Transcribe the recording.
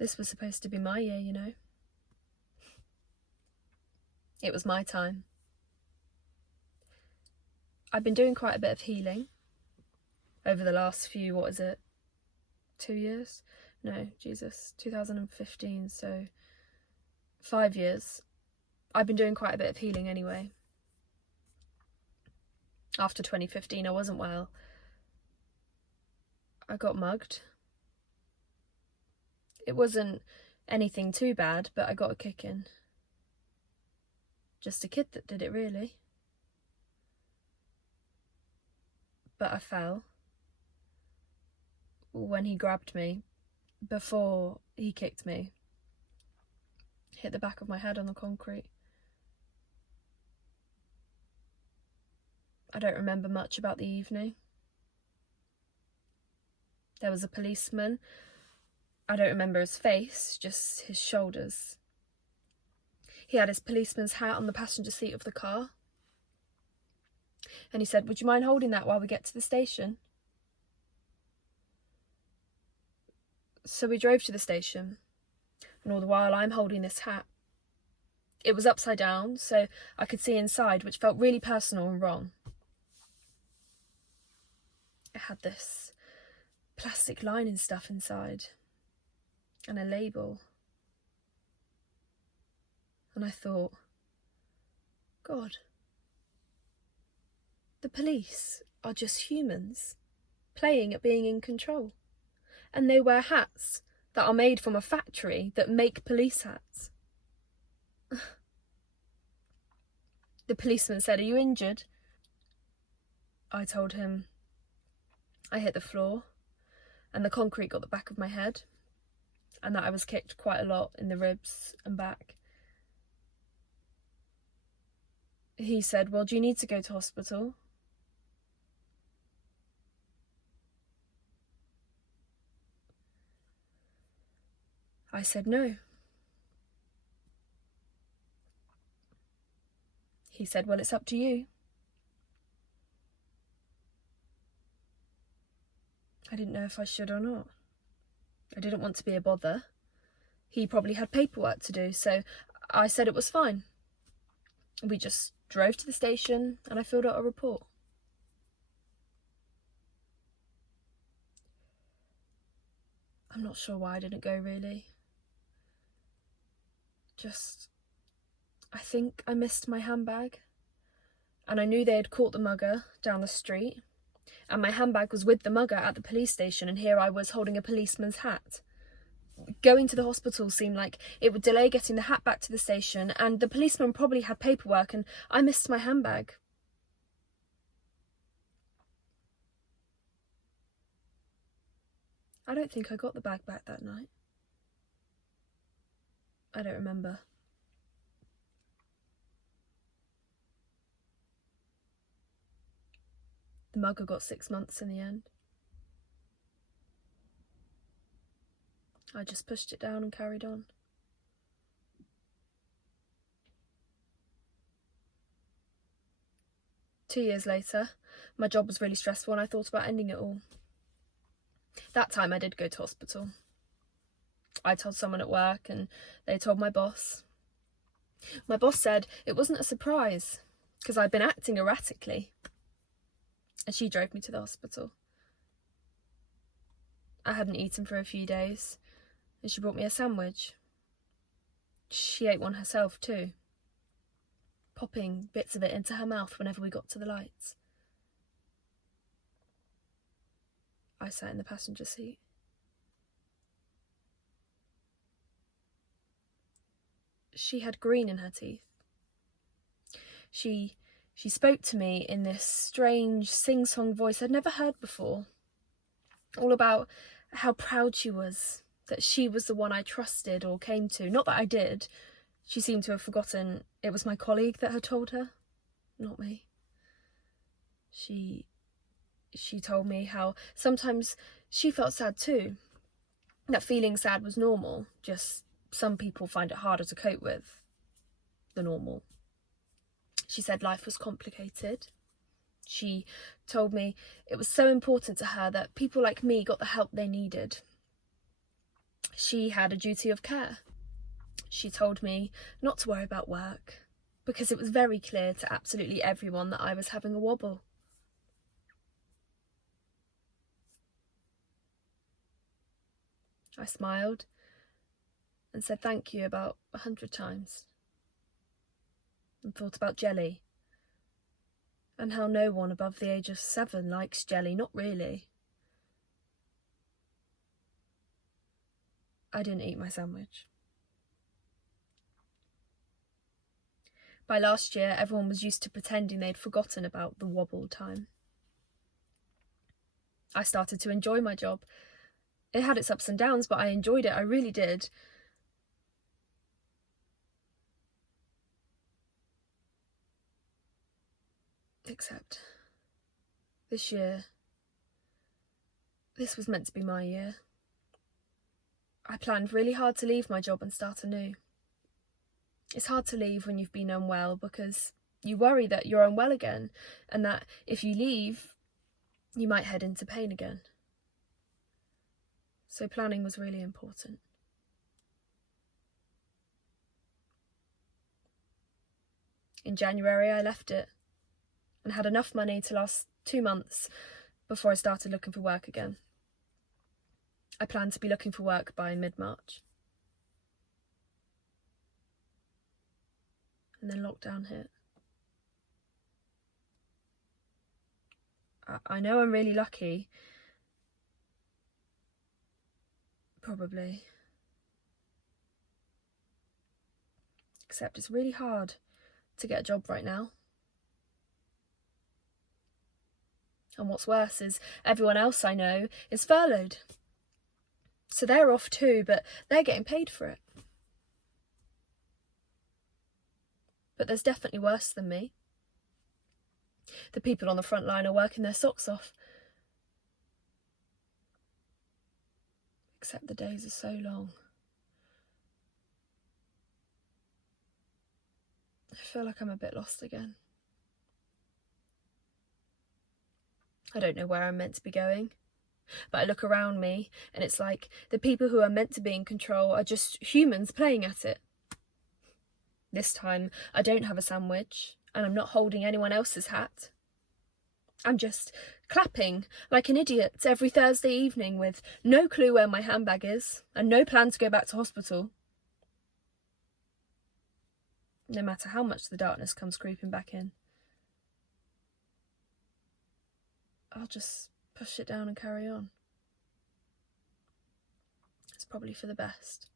This was supposed to be my year, you know. It was my time. I've been doing quite a bit of healing over the last few, 2 years? No, Jesus, 2015, so 5 years. I've been doing quite a bit of healing anyway. After 2015, I wasn't well. I got mugged. It wasn't anything too bad, but I got a kicking. Just a kid that did it, really. But I fell when he grabbed me before he kicked me. Hit the back of my head on the concrete. I don't remember much about the evening. There was a policeman. I don't remember his face, just his shoulders. He had his policeman's hat on the passenger seat of the car. And he said, "Would you mind holding that while we get to the station?" So we drove to the station, and all the while I'm holding this hat. It was upside down, so I could see inside, which felt really personal and wrong. It had this plastic lining stuff inside, and a label. And I thought, God, the police are just humans, playing at being in control. And they wear hats that are made from a factory that make police hats. The policeman said, "Are you injured?" I told him I hit the floor and the concrete got the back of my head, and that I was kicked quite a lot in the ribs and back. He said, "Well, do you need to go to hospital?" I said no. He said, "Well, it's up to you." I didn't know if I should or not. I didn't want to be a bother. He probably had paperwork to do, so I said it was fine. We just drove to the station and I filled out a report. I'm not sure why I didn't go, really. I think I missed my handbag. And I knew they had caught the mugger down the street. And my handbag was with the mugger at the police station, and here I was holding a policeman's hat. Going to the hospital seemed like it would delay getting the hat back to the station, and the policeman probably had paperwork, and I missed my handbag. I don't think I got the bag back that night. I don't remember. The mugger got 6 months in the end. I just pushed it down and carried on. Two years later, my job was really stressful and I thought about ending it all. That time I did go to hospital. I told someone at work and they told my boss. My boss said it wasn't a surprise because I'd been acting erratically. And she drove me to the hospital. I hadn't eaten for a few days, and she brought me a sandwich. She ate one herself too, popping bits of it into her mouth whenever we got to the lights. I sat in the passenger seat. She had green in her teeth. She spoke to me in this strange sing-song voice I'd never heard before, all about how proud she was that she was the one I trusted or came to. Not that I did. She seemed to have forgotten it was my colleague that had told her, not me. She told me how sometimes she felt sad too, that feeling sad was normal, just some people find it harder to cope with than normal. She said life was complicated. She told me it was so important to her that people like me got the help they needed. she had a duty of care. She told me not to worry about work, because it was very clear to absolutely everyone that I was having a wobble. I smiled and said thank you about 100 times, and thought about jelly, and how no one above the age of 7 likes jelly, not really. I didn't eat my sandwich. By last year, everyone was used to pretending they'd forgotten about the wobble time. I started to enjoy my job. It had its ups and downs, but I enjoyed it, I really did. Except this year, this was meant to be my year. I planned really hard to leave my job and start anew. It's hard to leave when you've been unwell because you worry that you're unwell again and that if you leave, you might head into pain again. So planning was really important. In January, I left it and had enough money to last 2 months before I started looking for work again. I planned to be looking for work by mid-March. And then lockdown hit. I know I'm really lucky. Probably. Except it's really hard to get a job right now. And what's worse is everyone else I know is furloughed. So they're off too, but they're getting paid for it. But there's definitely worse than me. The people on the front line are working their socks off. Except the days are so long. I feel like I'm a bit lost again. I don't know where I'm meant to be going, but I look around me and it's like the people who are meant to be in control are just humans playing at it. This time I don't have a sandwich and I'm not holding anyone else's hat. I'm just clapping like an idiot every Thursday evening with no clue where my handbag is and no plan to go back to hospital. No matter how much the darkness comes creeping back in. I'll just push it down and carry on. It's probably for the best.